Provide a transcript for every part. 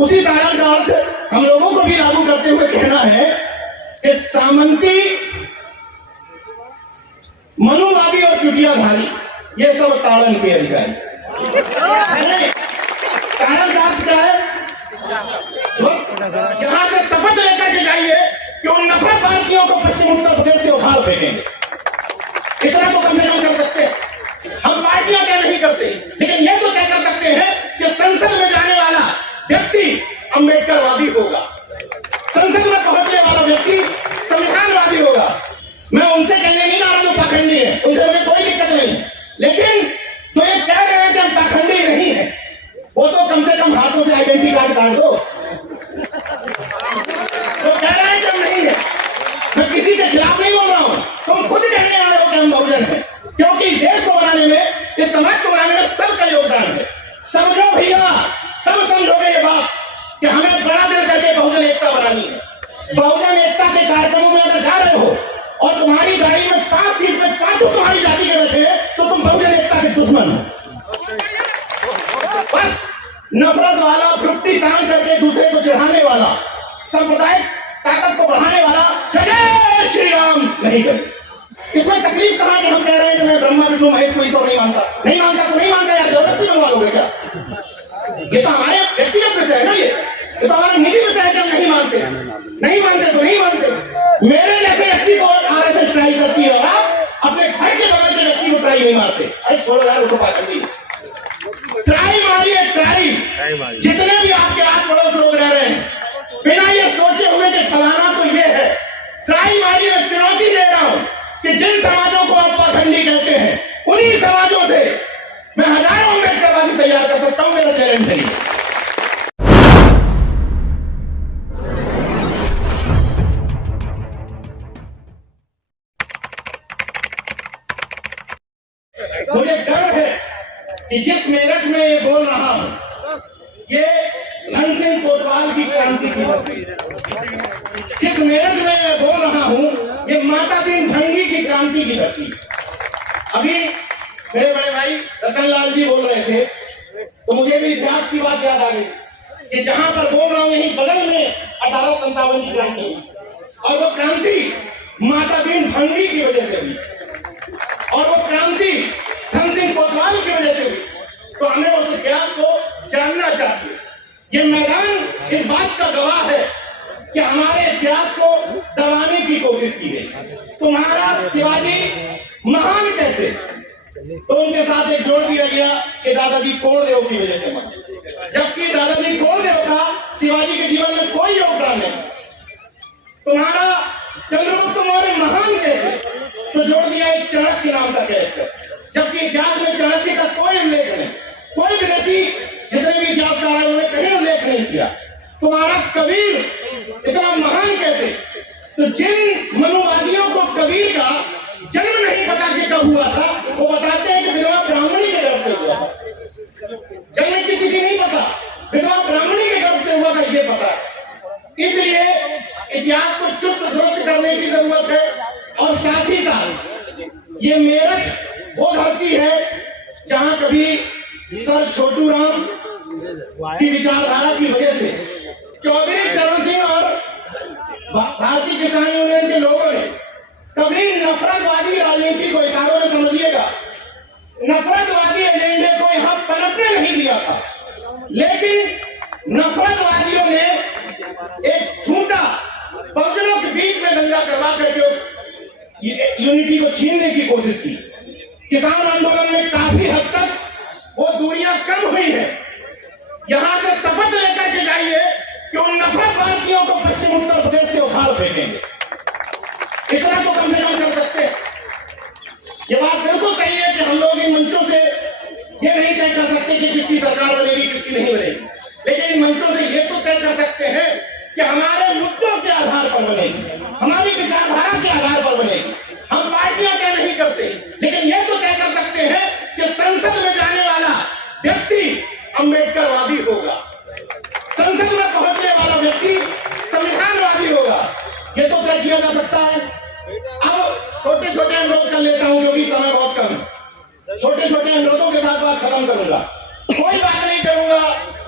उसी धारा का अर्थ हम लोगों को भी लागू करते हुए कहना है कि सामंती, मनुवादी और चुटियाधारी ये सब ताड़न के अधिकारी। ताड़न का अर्थ क्या है? यहां से शपथ लेकर के जाइए कि उन नफरतवादियों को पश्चिम उत्तर प्रदेश से उखाड़ फेंकेंगे। इतना तो कम से कम कर सकते हैं। हम पार्टियां क्या नहीं करते, लेकिन यह तो तय कर सकते हैं कि संसद में जाने वाला व्यक्ति अम्बेडकरवादी होगा, संसद में पहुंचने वाला व्यक्ति संविधानवादी होगा। मैं उनसे कहने नहीं आ रहा जो पाखंडी है, उनसे हमें कोई दिक्कत नहीं, लेकिन तो ये कह रहे हैं कि हम पाखंडी नहीं है, वो तो कम से कम हाथों से आइडेंटिटी कार्ड काट दो। तो कह रहे हैं कि हम नहीं है। मैं किसी के खिलाफ नहीं बोल रहा हूं, तुम खुद कहने आ रहे हो कि हम बहुजन है, क्योंकि देश को बनाने में, इस समाज को बनाने में सबका योगदान है। समझो भैया, तब समझोगे ये बात कि हमें बड़ा दिल करके बहुजन एकता बनानी है। बहुजन एकता के कार्यक्रमों में अगर जा रहे हो और तुम्हारी गाड़ी में 5 सीट में 5 तुम्हारी जाति के बैठे, तो तुम बहुजन एकता के दुश्मन हो। बस नफरत वाला, भ्रुक्ति तान करके दूसरे को चिढ़ाने वाला, सांप्रदायिक ताकत को बढ़ाने वाला जय श्री राम नहीं करे। इसमें तकलीफ कहां कि हम कह रहे हैं कि मैं ब्रह्मा विष्णु महेश कोई तो नहीं मानता। नहीं मानता तो नहीं मानता यार, जबरदस्ती बनवा लोगे क्या? ये तो हमारे व्यक्तिगत विषय है ना, ये तो हमारा निजी विषय है कि हम नहीं मानते। नहीं मानते तो नहीं मानते। मेरे जैसे व्यक्ति को आरएसएस ट्राई करती है और आप अपने घर के बगल के व्यक्ति को ट्राई नहीं मारते। अरे छोड़ो यार, उसको पाखंडी। ट्राई मारिए, ट्राई। जितने भी आपके आस पड़ोस लोग रह रहे हैं, बिना ये सोचे हुए कि फलाना तो ये है, ट्राई मारिए। मैं चुनौती दे रहा हूं कि जिन समाजों को आप पाखंडी कहते हैं, उन्हीं समाजों से मैं हजारों अम्बेडकरवादी तैयार कर सकता हूं। मेरा चैलेंज है। मुझे गर्व है कि जिस मेरठ में ये बोल रहा हूं, ये धन सिंह कोतवाल की क्रांति की धरती। जिस मेरठ में मैं बोल रहा हूं, ये माता दीन भंगी की क्रांति की धरती। अभी मेरे बड़े भाई रतनलाल जी बोल रहे थे तो मुझे भी इतिहास की बात याद आ गई कि जहां पर बोल रहा हूं यही बगल में 1857 की क्रांति हुई, और वो क्रांति माता दीन भंगी की वजह से हुई, और वो क्रांति धन सिंह कोतवाल की वजह से हुई। तो हमें उस इतिहास को जानना चाहिए। ये मैदान इस बात का गवाह है कि हमारे इतिहास को दबाने की कोशिश की गई। तुम्हारा शिवाजी महान कैसे, तो उनके साथ एक जोड़ दिया गया कि दादाजी कोंडदेव की वजह से महान, जबकि दादाजी कोंडदेव का शिवाजी के जीवन में कोई योगदान नहीं। तुम्हारा चंद्रगुप्त मौर्य महान कैसे, तो जोड़ दिया एक चाणक्य नाम का कैरेक्टर, जबकि इतिहास में चाणक्य का कोई उल्लेख नहीं। कोई विदेशी जितने भी इतिहासकार है उन्होंने कहीं उल्लेख नहीं किया। तुम्हारा कबीर इतना महान कैसे, तो जिन मनुवादियों को कबीर का जन्म नहीं पता कि कब हुआ था, वो बताते हैं कि विधवा ब्राह्मणी के गर्भ से हुआ था। जन्म की तिथि नहीं पता, विधवा ब्राह्मणी के गर्भ से हुआ था ये पता। इसलिए इतिहास को चुस्त दुरुस्त करने की जरूरत है। और साथ ही साथ ये मेरठ वो धरती है जहां कभी सर छोटू राम की विचारधारा की वजह से चौधरी चरण सिंह और भारतीय किसान यूनियन के लोगों ने कभी नफरतवादी राजनीति को, इशारों में समझिएगा, नफरतवादी एजेंडे को यहां पनपने नहीं दिया था। लेकिन नफरतवादियों ने एक झूठा बहुजनों के बीच में दंगा करवा करके उस यूनिटी को छीनने की कोशिश की। किसान आंदोलन में काफी हद तक वो दूरियां कम हुई है। यहां से शपथ लेकर के जाइए कि उन नफरतवादियों को पश्चिम उत्तर प्रदेश से उखाड़ फेंकेंगे। इतना तो कम से कम कर सकते हैं। ये बात बिल्कुल सही है कि हम लोग इन मंचों से ये नहीं तय कर सकते कि किसकी सरकार बनेगी, किसकी नहीं बनेगी, लेकिन इन मंचों से ये तो तय कर सकते हैं कि हमारे मुद्दों के आधार पर बनेगी, हमारी विचारधारा के आधार पर बनेगी। हम पार्टियां तय नहीं करते, लेकिन ये तो तय कर सकते हैं कि संसद में जाने वाला व्यक्ति अम्बेडकरवादी होगा, संसद में पहुंचने वाला व्यक्ति संविधानवादी होगा। ये तो तय किया जा सकता है। अब छोटे छोटे अनुरोध कर लेता हूं क्योंकि समय बहुत कम है। छोटे छोटे अनुरोधों के साथ बात खत्म करूंगा। कोई बात नहीं करूंगा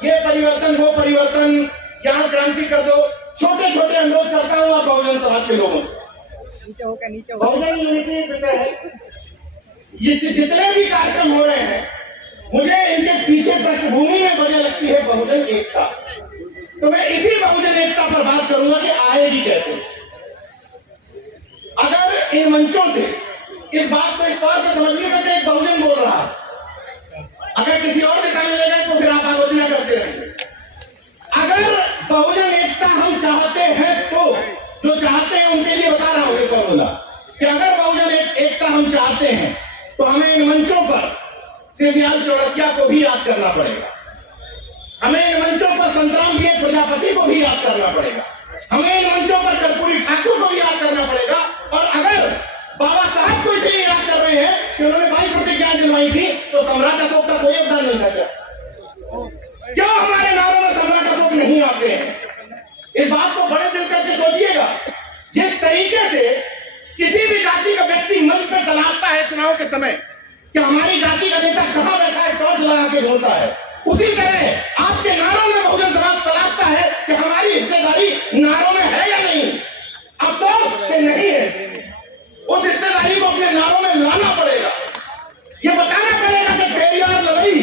ये परिवर्तन वो परिवर्तन, ज्ञान क्रांति कर दो। छोटे छोटे अनुरोध करता हूँ आप बहुजन समाज के लोगों से। नीचे बहुजन यूनिटी विषय है, ये जितने भी कार्यक्रम हो रहे हैं, मुझे इनके पीछे पृष्ठभूमि में वजह लगती है बहुजन एकता। तो मैं इसी बहुजन एकता पर बात करूंगा कि आएगी कैसे। अगर इन मंचों से इस बात को इस तौर पर समझिएगा कि एक बहुजन बोल रहा है, अगर किसी और दिशा में ले गए तो फिर आप आलोचना करते रहेंगे। अगर बहुजन एकता हम चाहते हैं तो जो चाहते हैं उनके लिए बता रहा हूं एक फॉर्मूला कि अगर बहुजन एकता हम चाहते हैं तो हमें इन मंचों पर सिंधियाल चौरसिया को भी याद करना पड़ेगा, हमें इन मंचों पर संतराम भी प्रजापति को भी याद करना पड़ेगा, हमें इन मंचों पर कर्पूरी ठाकुर को भी याद करना पड़ेगा। और अगर बाबा साहब को इसलिए याद कर रहे हैं कि उन्होंने 22 प्रतिज्ञाएं दिलवाई थी, तो सम्राट अशोक का कोई योगदान नहीं था क्या? क्यों हमारे नारों में सम्राट अशोक नहीं आते हैं? इस बात को बड़े दिल करके सोचिएगा। जिस तरीके से किसी भी जाति का व्यक्ति मंच पर तलाशता है चुनाव के समय कि हमारी जाति का नेता कहां बैठा है, टॉर्च लगा के ढूंढता है, उसी तरह आपके नारों में बहुजन समाज तलाशता है कि हमारी हिस्सेदारी नारों में है या नहीं। अफसोस कि नहीं है। उस हिस्सेदारी को अपने नारों में लाना पड़ेगा। ये बताना पड़ेगा कि पेरियार लड़ई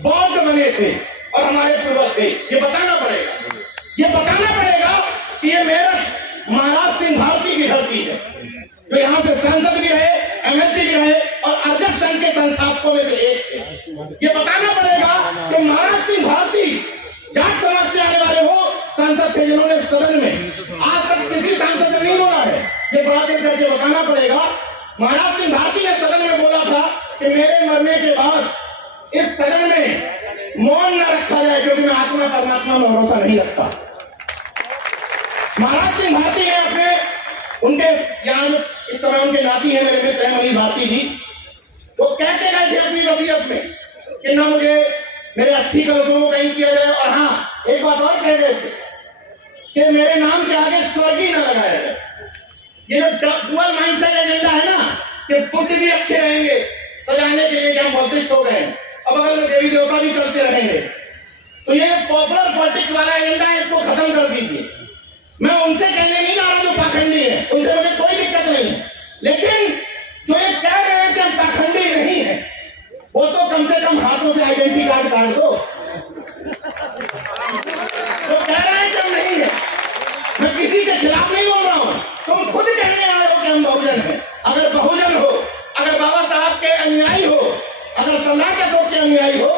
बौद्ध बने थे और हमारे पूर्वज थे। ये बताना पड़ेगा। ये बताना पड़ेगा कि ये मेरठ महाराज सिंह भारती की धरती है, जो तो यहाँ से सांसद भी रहे, एमएलसी भी रहे और अर्जक संघ के संस्थापकों में से एक थे। ये बताना पड़ेगा कि महाराज सिंह भारती जाट समाज से आने वाले वो सांसद थे जिन्होंने सदन में आज तक किसी सांसद ने नहीं बोला है। ये बड़ा दिन करके बताना पड़ेगा। महाराज सिंह भारती ने सदन में बोला था कि मेरे मरने के बाद इस सदन में मौन न रखा जाए, क्योंकि मैं आत्मा परमात्मा में भरोसा नहीं रखता। महाराज सिंह भारती ने अपने उनके यहाँ इस समय उनके नाती है मेरे मित्र मनीष भारती जी, वो कहते गए थे अपनी वसीयत में कि ना मुझे मेरे अस्थि कलशों को कहीं किया जाए, और हाँ एक बात और कह गए थे कि मेरे नाम के आगे स्वर्गीय न लगाया जाए। ये जो डुअल माइंडसेट एजेंडा है ना कि बुद्ध भी अच्छे रहेंगे सजाने के लिए कि हम भौतिक हो गए, अब अगर में देवी देवता भी चलते रहेंगे, तो ये पॉपुलर पॉलिटिक्स वाला एजेंडा है, इसको खत्म कर दीजिए। मैं उनसे कहने नहीं आ रहा जो पाखंडी है, उनसे मुझे कोई दिक्कत नहीं है, लेकिन जो ये कह रहे हैं कि हम पाखंडी नहीं है, वो तो कम से कम हाथों से आइडेंटिटी कार्ड काट दो। तो कह रहे हैं कि हम नहीं है, मैं किसी के खिलाफ नहीं बोल रहा हूं, तुम खुद कहने आए हो कि हम बहुजन हैं। अगर बहुजन हो, अगर बाबा साहब के अनुयायी हो, अगर सम्राट अशोक के अनुयायी हो,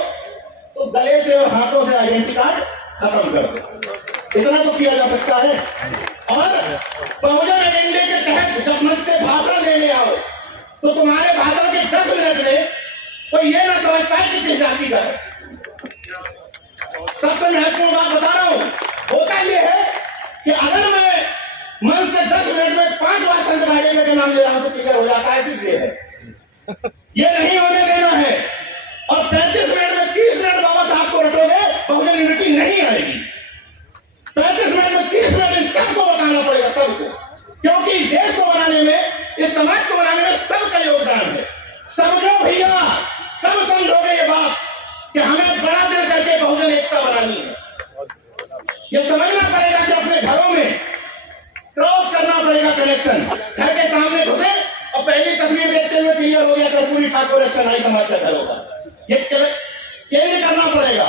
तो गले से और हाथों से आइडेंटिटी कार्ड खत्म कर दो। इतना तो किया जा सकता है। और बहुजन एजेंडे के तहत जब मंच से भाषण देने आओ तो तुम्हारे भाषण के 10 मिनट में कोई ये ना समझ पाए कि किस जाति का है। सबसे महत्वपूर्ण बात बता रहा हूं, होता यह है कि अगर मैं मंच से 10 मिनट में 5 बार संत राजेंद्र का नाम ले रहा हूं तो क्लियर हो जाता है कि ये है, ये नहीं होने देना है। और 35 मिनट में 30 मिनट बाबा साहब को रखोगे, बहुजन यूनिटी नहीं आएगी। 35 मिनट में 30 मिनट इन सबको बताना पड़ेगा, सबको, क्योंकि देश को बनाने में, इस समाज को बनाने में सबका योगदान है। समझो भैया, कब समझोगे ये बात कि हमें बड़ा दिल करके बहुजन एकता बनानी है। ये समझना पड़ेगा कि अपने घरों में क्रॉस करना पड़ेगा कनेक्शन। घर के सामने घुसे और पहली तस्वीर देखते हुए क्लियर हो गया कर्पूरी ठाकुर चनाई समाज का घर होगा। ये चेंज करना पड़ेगा।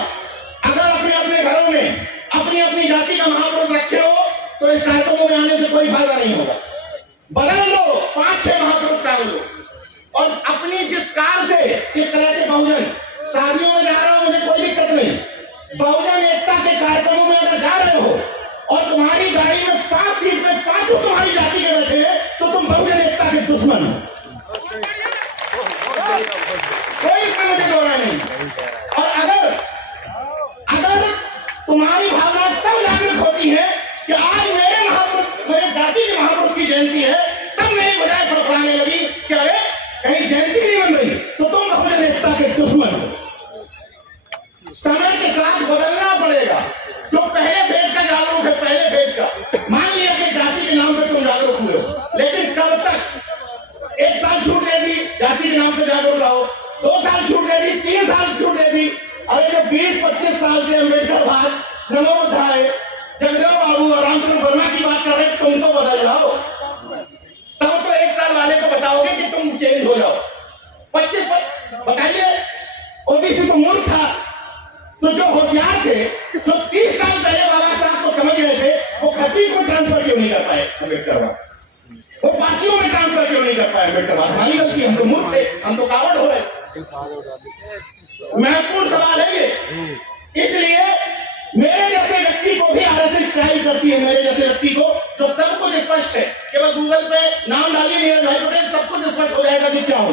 अगर अपने अपने घरों में अपनी अपनी जाति का महापुरुष रखे हो तो इस कार्यक्रमों में आने से कोई फायदा नहीं होगा। बदल लो, 5-6 महापुरुष डाल लो, और अपनी जिस कार से इस तरह के बहुजन शादियों में जा रहा हो, मुझे कोई दिक्कत नहीं। बहुजन एकता के कार्यक्रमों में अगर जा रहे हो और तुम्हारी गाड़ी में 5 सीट में 5 तुम्हारी जाति के बैठे हैं, तो तुम बहुजन एकता के दुश्मन हो। कोई इसमें मुझे दोहरा नहीं। और अगर तुम्हारी भावना तब जागृत होती है कि आज मेरे महापुरुष, मेरे जाति के महापुरुष की जयंती है, तब मेरी बजाय फड़फड़ाने लगी कि अरे कहीं जयंती नहीं बन रही, तो तुम बहुजन एकता के दुश्मन हो। समय के साथ बदलना पड़ेगा। जो पहले फेज का जागरूक है, पहले फेज का मान लिया कि जाति के नाम पे तुम जागरूक हुए हो, लेकिन कब तक? 1 साल छूट दे दी, जाति के नाम पे जागरूक रहो, 2 साल छूट दे दी, 3 साल छूट दे दी। अरे जो 20-25 साल से अम्बेडकर भाग नमो है, जगदेव बाबू और रामचंद्र वर्मा की बात कर रहे हैं, तुम तो बदल जाओ। तब तो 1 साल वाले को बताओगे कि तुम चेंज हो जाओ। 25 बताइए, ओबीसी तो मूर्ख था, तो जो होशियार थे, जो 30 साल पहले बाबा साहब को समझ रहे थे, वो खट्टी को ट्रांसफर क्यों नहीं कर पाए अम्बेडकर वाद? वो पासियों में ट्रांसफर क्यों नहीं कर पाए अम्बेडकर वाद? हमारी गलती, हम तो मूर्ख थे, हम तो कावड़ हो रहे। महत्वपूर्ण सवाल है ये। इसलिए मेरे जैसे व्यक्ति को भी आरएसएस ट्राई करती है, मेरे जैसे व्यक्ति को जो सब कुछ स्पष्ट है, केवल गूगल पे नाम डालिए नीरज भाई पटेल, सब कुछ स्पष्ट हो जाएगा कि क्या हो।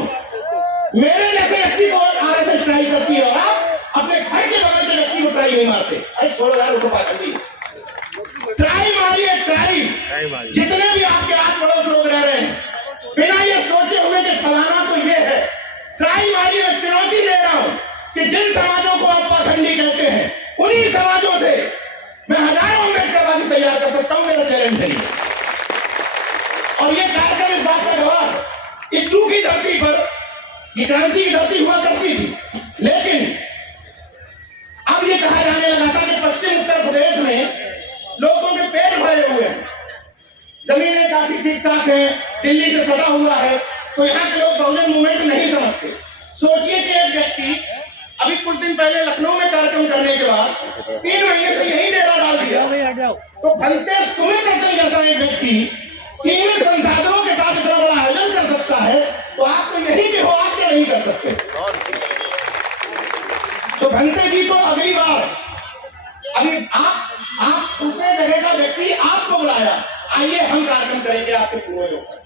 मेरे जैसे व्यक्ति को आरएसएस ट्राई करती है, और आप अपने घर के बगल के व्यक्ति को ट्राई नहीं मारते। अरे छोड़ो यार, उसको पाखंडी। ट्राई मारिए, ट्राई। जितने भी आपके आस पड़ोस लोग रह रहे हैं, बिना ये सोचे हुए कि फलाना तो ये है, ट्राई मारिए। मैं चुनौती दे रहा हूं कि जिन समाजों को आप पाखंडी कहते हैं, उन्हीं समाजों से मैं हजारों अम्बेडकरवादी तैयार कर सकता हूं, मेरा चैलेंज है। और ये कार्यक्रम इस बात का गवाह, इस सूखी धरती पर ये क्रांति की धरती हुआ करती थी, लेकिन अब ये कहा जाने लगा था कि पश्चिम उत्तर प्रदेश में लोगों के पेट भरे हुए हैं, जमीनें काफी ठीक ठाक हैं, दिल्ली से सटा हुआ है, तो यहाँ के लोग बहुजन मूवमेंट नहीं समझते। सोचिए कि एक व्यक्ति अभी कुछ दिन पहले लखनऊ में कार्यक्रम करने के बाद 3 महीने से यही डेरा डाल दिया, तो भलते सुमित करते जैसा एक व्यक्ति सीमित संसाधनों के साथ इतना बड़ा आयोजन कर सकता है, तो आप तो यही के हो, आप क्या नहीं कर सकते? तो भंते जी को अगली बार, अभी आप दूसरे जगह का व्यक्ति आपको बुलाया, आइए हम कार्यक्रम करेंगे आपके पूर्वजों का।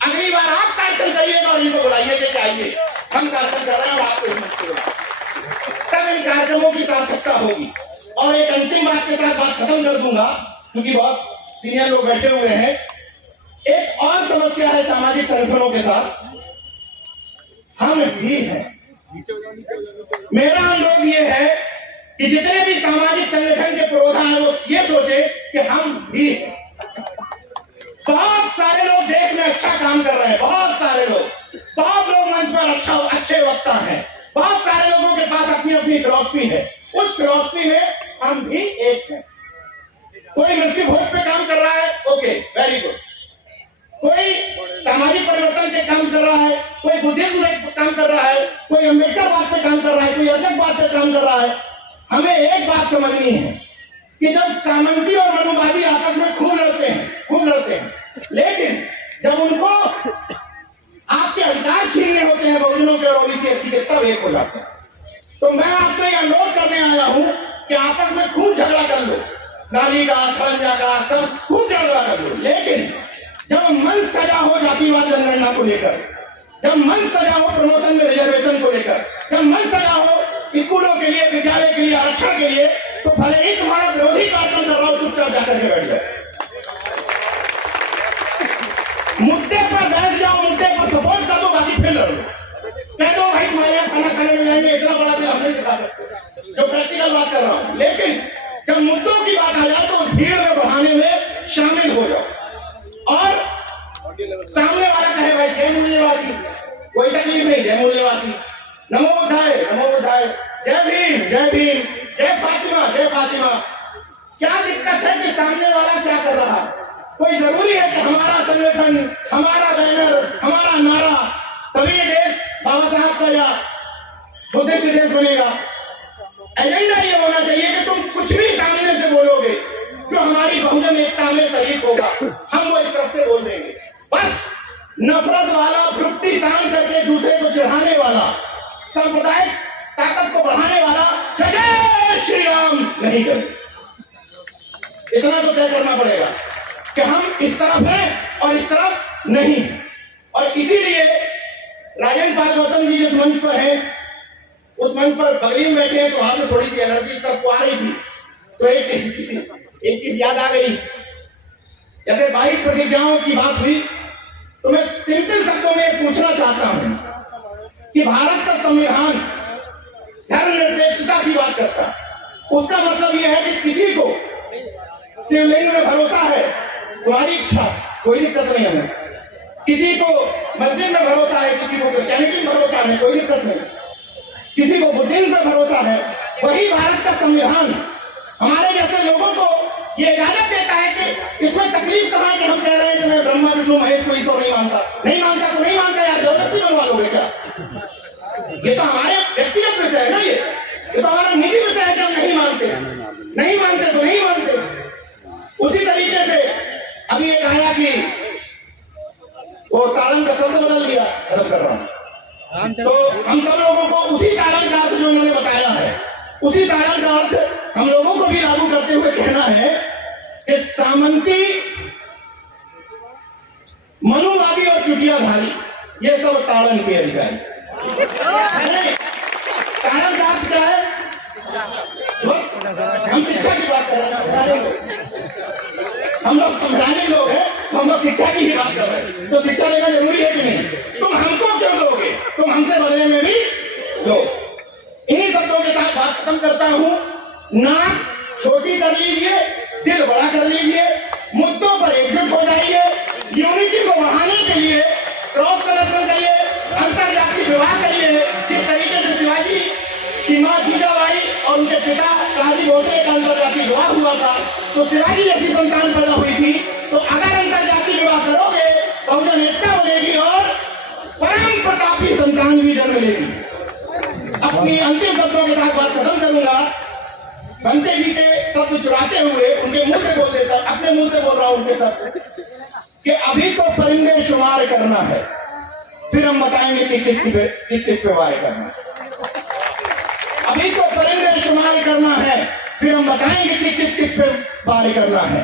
अगली बार आप कार्यक्रम करिएगा और इनको बुलाइए कि आइए हम कार्यक्रम कर रहे हैं और आपको हिम्मत करेगा, तब इन कार्यक्रमों की सार्थकता होगी। और एक अंतिम बात के साथ बात खत्म कर दूंगा, क्योंकि बहुत सीनियर लोग बैठे हुए हैं। एक और समस्या है सामाजिक संगठनों के साथ, हम भी हैं। मेरा अनुरोध ये है कि जितने भी सामाजिक संगठन के पुरोधा हैं, वो ये सोचे कि हम भी हैं। बहुत सारे लोग देश में अच्छा काम कर रहे हैं, बहुत सारे लोग, बहुत लोग मंच पर अच्छे वक्ता हैं, बहुत सारे लोगों के पास अपनी अपनी फिलॉसफी है। उस फिलॉसफी में हम भी एक हैं। कोई मृत्यु भोज पे काम कर रहा है, ओके, वेरी गुड। कोई सामाजिक परिवर्तन के काम कर रहा है, कोई बुद्धिज्म पे काम कर रहा है, कोई अम्बेडकर बात पे काम कर रहा है, कोई अर्जक बात पे काम कर रहा है। हमें एक बात समझनी है कि जब सामंती और मनुवादी आपस में खूब लड़ते हैं, लेकिन जब उनको आपके अधिकार छीनने होते हैं बहुजनों के और ओबीसी एससी के, तब एक हो जाते हैं। तो मैं आपसे अनुरोध करने आया हूं कि आपस में खूब झगड़ा कर लो, नाली का, खंजा का, सब खूब झगड़ा कर लो, लेकिन जब मन सजा हो जातिवाद जनगणना को लेकर, जब मन सजा हो प्रमोशन में रिजर्वेशन को लेकर, जब मन सजा हो स्कूलों के लिए, विद्यालय के लिए, आरक्षण के लिए, तो भले ही तुम्हारा विरोधी कार्यक्रम कर रहा हो, चुपचाप जाकर के बैठ जाओ। मुद्दे पर बैठ जाओ, मुद्दे पर सपोर्ट कर दो, बाकी फिर लड़ो। कह दो भाई तुम्हारे यहाँ खाना खाने में जाएंगे, इतना बड़ा दिल हमने दिखा सकते, जो प्रैक्टिकल बात कर रहा हूं। लेकिन जब मुद्दों की बात आ जाए तो उस भीड़ में बढ़ाने में शामिल हो जाओ। और सामने वाला कहे भाई जय मूल्यवासी, कोई तकलीफ नहीं, जय मूल्यवासी, नमो बुद्धाय, नमो बुद्धाय, जय भीम, जय भीम, जय फातिमा, जय फातिमा। क्या दिक्कत है कि सामने वाला क्या कर रहा है? कोई जरूरी है कि हमारा संगठन, हमारा बैनर, हमारा नारा तभी देश बाबा साहब का या बुद्धिस्ट देश बनेगा? एजेंडा ये होना चाहिए कि तुम कुछ भी सामने से बोलोगे जो हमारी बहुजन एकता में शरीक होगा, हम वो एक तरफ से बोल देंगे। बस नफरत वाला, भ्रुक्ति तान करके दूसरे को चिढ़ाने वाला, सांप्रदायिक ताकत को बढ़ाने वाला जय श्री राम नहीं करें। इतना तो तय करना पड़ेगा कि हम इस तरफ हैं और इस तरफ नहीं। और इसीलिए राजेंद्र पाल गौतम जी जिस मंच पर हैं, उस मंच पर बगली में बैठे हैं, तो वहां से थोड़ी सी एनर्जी इस तरफ को आ रही थी। तो एक चीज याद आ गई, जैसे 22 प्रतिज्ञाओं की बात हुई, तो मैं सिंपल शब्दों में पूछना चाहता हूं कि भारत का संविधान धर्मनिरपेक्षता की बात करता है। उसका मतलब यह है कि किसी को शिवलिंग में भरोसा है, तुम्हारी इच्छा, कोई दिक्कत नहीं हमें। किसी को मस्जिद में भरोसा है, किसी को क्रिश्चियनिटी में भरोसा है, कोई दिक्कत नहीं। किसी को बुद्धिज्म में भरोसा है, वही भारत का संविधान हमारे जैसे लोगों को ये इजाजत देता है कि इसमें तकलीफ कहाँ है कि हम कह रहे हैं कि मैं ब्रह्मा विष्णु महेश को ही तो नहीं मानता तो नहीं मानता यार, जबरदस्ती बनवा लोगे क्या? ये तो हमारे व्यक्तिगत विषय है ना, ये तो हमारा निजी विषय है कि हम नहीं मानते तो नहीं मानते। उसी तरीके से अभी एक आया कि वो तारण का शब्द बदल दिया, गलत कर रहा हूं, तो हम सब लोगों को उसी तारण का अर्थ जो उन्होंने बताया है, उसी तारण का अर्थ हम लोगों को भी लागू करते हुए कहना है कि सामंती, मनुवादी और चुटियाधारी ये सब तारण के अधिकारी। तारण का अर्थ क्या है? हम शिक्षा की बात कर रहे हैं, हम लोग समझाने लोग हैं, हम लोग शिक्षा की ही बात कर रहे हैं। तो शिक्षा देना जरूरी है कि नहीं? तुम हमको क्यों दोगे, तुम हमसे बदले में भी लो। इन्हीं शब्दों के साथ बात खत्म करता हूं। नाक छोटी कर लीजिए, दिल बड़ा कर लीजिए, मुद्दों पर एकजुट हो जाइए, यूनिटी को बढ़ाने के लिए क्रॉस कनेक्शन करिए, अंतरजातीय विवाह करिए। जिस तरीके से शिवाजी की मां जीजाबाई और उनके पिता काजी भोसले का अंतरजातीय विवाह हुआ था, तो शिवाजी जैसी संतान पैदा हुई थी। तो अगर अंतरजातीय विवाह करोगे तो उनका एकता बनेगी और परम प्रतापी संतान भी जन्म लेगी। अपनी अंतिम शब्दों के साथ बात खत्म करूंगा। बंते जी के शब्द चुराते हुए उनके मुंह से बोल देता, अपने मुंह से बोल रहा हूं उनके शब्द कि अभी तो परिंदे शुमार करना है, फिर हम बताएंगे कि किस पे वार करना है। अभी तो परिंदे शुमार करना है, फिर हम बताएंगे कि किस पे वार करना है।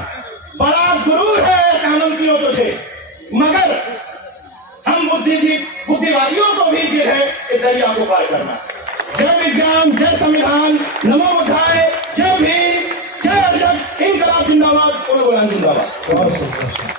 बड़ा गुरूर है सामंतियों तुझे, मगर हम बुद्धिवादियों को भी दिल है कि दरिया को पार करना। जय विज्ञान, जय संविधान, नमो बुद्धाय, जय भीम, जय अर्जन, इनकलाब जिंदाबाद, जिंदाबाद।